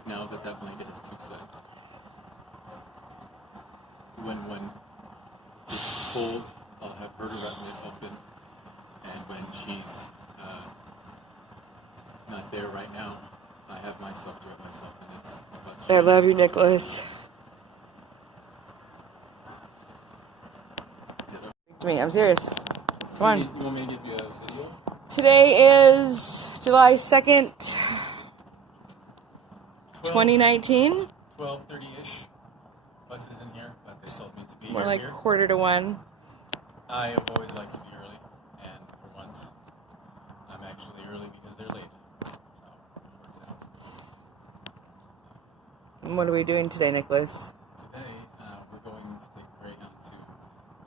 like now that blanket has two sides. When it's cold, I'll have her to wrap myself in, and when she's not there right now, I have myself to wrap myself in. It's about. I love you, Nicholas. To me, I'm serious. Come on. You want me to give you a video? Today is July 2nd, 2019. 12:30-ish. Bus is in here, but they told me to be More here. like 1:45. I have always liked to be early, and for once, I'm actually early because they're late. So, it works out. And what are we doing today, Nicholas? Today, we're going to take Greyhound to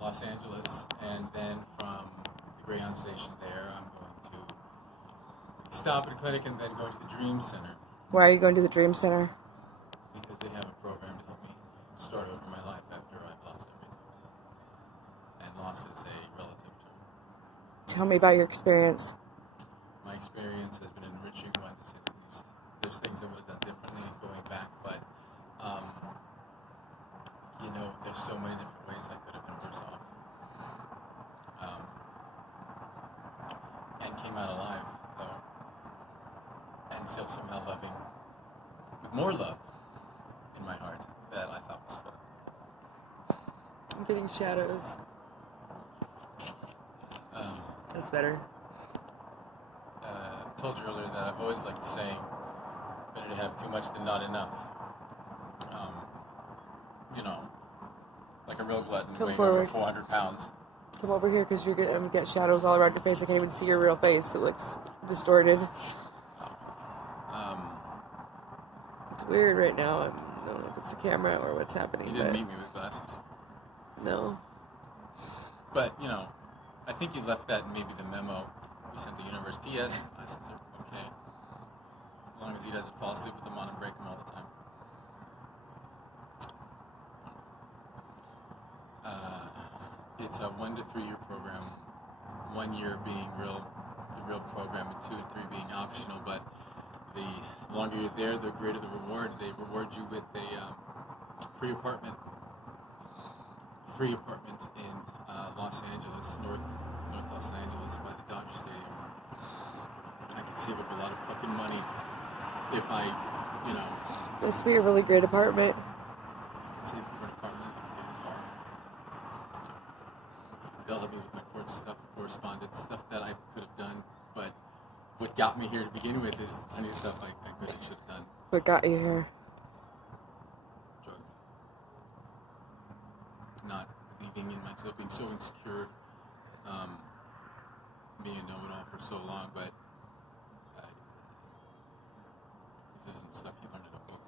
Los Angeles, and then from the Greyhound station there, I'm going to stop at a clinic and then go to the Dream Center. Why are you going to the Dream Center? Because they have a program to help me start over my life after I've lost everything. And loss is a relative term. Tell me about your experience. My experience has been an enriching one, to say the least. There's things I would have done differently going back, but, there's so many different ways I could have been worse off. And came out alive, though. And still somehow loving, with more love in my heart, that I thought was fun. I'm getting shadows. That's better. I told you earlier that I've always liked the saying, better to have too much than not enough. Like a real glutton Come weighing forward. over 400 pounds. Come over here because you're going to get shadows all around your face. I can't even see your real face. It looks distorted. It's weird right now. I don't know if it's the camera or what's happening. You didn't meet me with glasses. No. But, I think you left that in maybe the memo we sent the universe. P.S. Glasses are okay. As long as he doesn't fall asleep with them on and break them all the time. It's a 1 to 3 year program. 1 year being the real program, and 2 and 3 being optional. But the longer you're there, the greater the reward. They reward you with a free apartment. In Los Angeles, North Los Angeles, by the Dodger Stadium. I could save up a lot of fucking money if I, This would be a really great apartment. I could save for an apartment, I could get a car. They'll help me with my court stuff, correspondence, stuff that I could have done, but what got me here to begin with is plenty of stuff I could and should have done. What got you here? Drugs. Not believing in myself, being so insecure, being a know-it-all for so long, but this isn't stuff you learn in a book.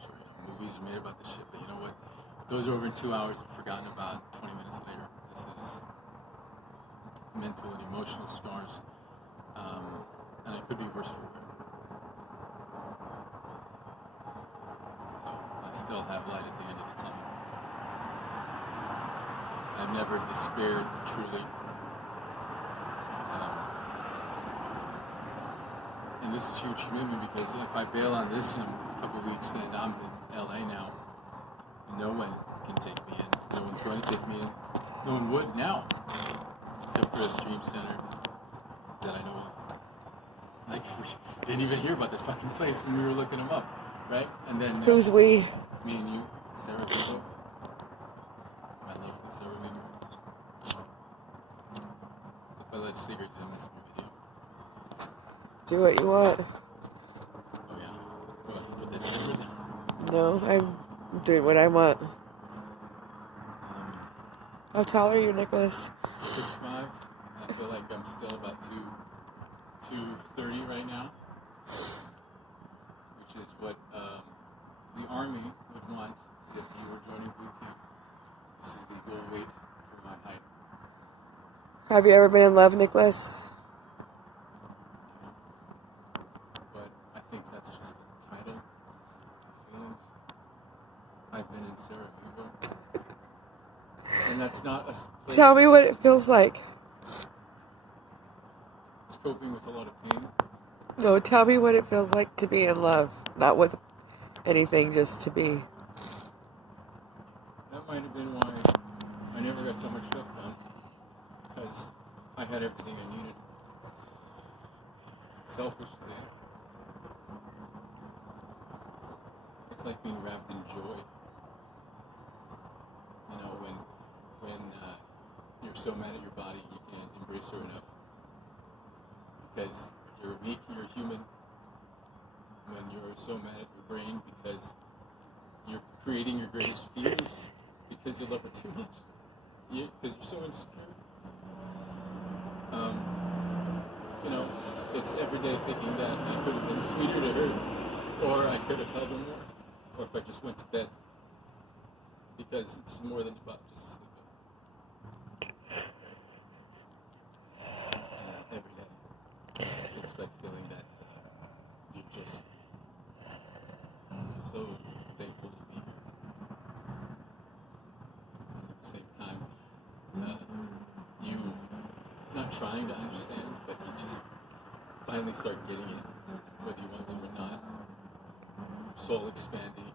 Sure, movies are made about this shit, but you know what? Those are over in 2 hours and forgotten about 20 minutes later. This is mental and emotional scars, and it could be worse for wear. So I still have light at the end of the tunnel. I've never despaired truly. And this is a huge commitment because if I bail on this in a couple of weeks, then I'm in LA now. No one can take me in. No one's going to take me in. No one would now. Except for the Dream Center that I know of. Like, we didn't even hear about the fucking place when we were looking them up, right? And then Who's we? Me and you, Sarah Vivo. I love the Sarah Vivo. If I let cigarettes in this video. Do what you want. Oh yeah. What? Put that cigarette down. No, I'm doing what I want. How tall are you, Nicholas? 6'5". I feel like I'm still about 230 right now, which is what the Army would want if you were joining boot camp. This is the goal weight for my height. Have you ever been in love, Nicholas? But I think that's just a title of feelings. I've been in Sarajevo. And that's not a place. Tell me what it feels like. It's coping with a lot of pain. No, tell me what it feels like to be in love. Not with anything, just to be. That might have been why I never got so much stuff done, because I had everything I needed. Selfishly, it's like being wrapped in joy. You know, when you're so mad at your body, you can't embrace her enough, because you're weak, you're human. When you're so mad at your brain because you're creating your greatest fears because you love her too much, because you're so insecure. You know, it's every day thinking that I could have been sweeter to her, or I could have held her more, or if I just went to bed, because it's more than about just sleeping. Every day, it's like feeling that you're just so thankful to be here. And at the same time, you not trying to understand, but you just finally start getting it, whether you want to or not. Soul expanding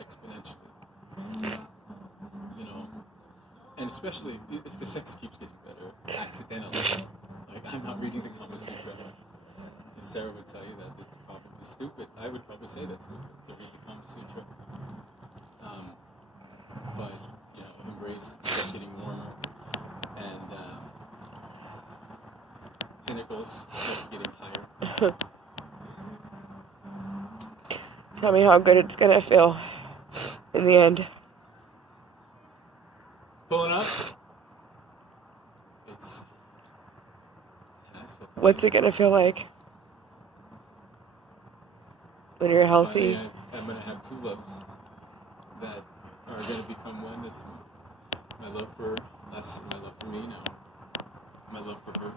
exponentially. You know, and especially if the sex keeps getting better, accidentally. Like, I'm not reading the Kama Sutra. And Sarah would tell you that it's probably stupid. I would probably say that's stupid to read the Kama Sutra. But, you know, embrace just getting warmer, and pinnacles just getting higher. Tell me how good it's gonna feel in the end. Pulling up. It's What's it gonna feel like when you're healthy? Finally, I'm going to have two loves that are going to become one. It's my love for us and my love for me now. My love for her.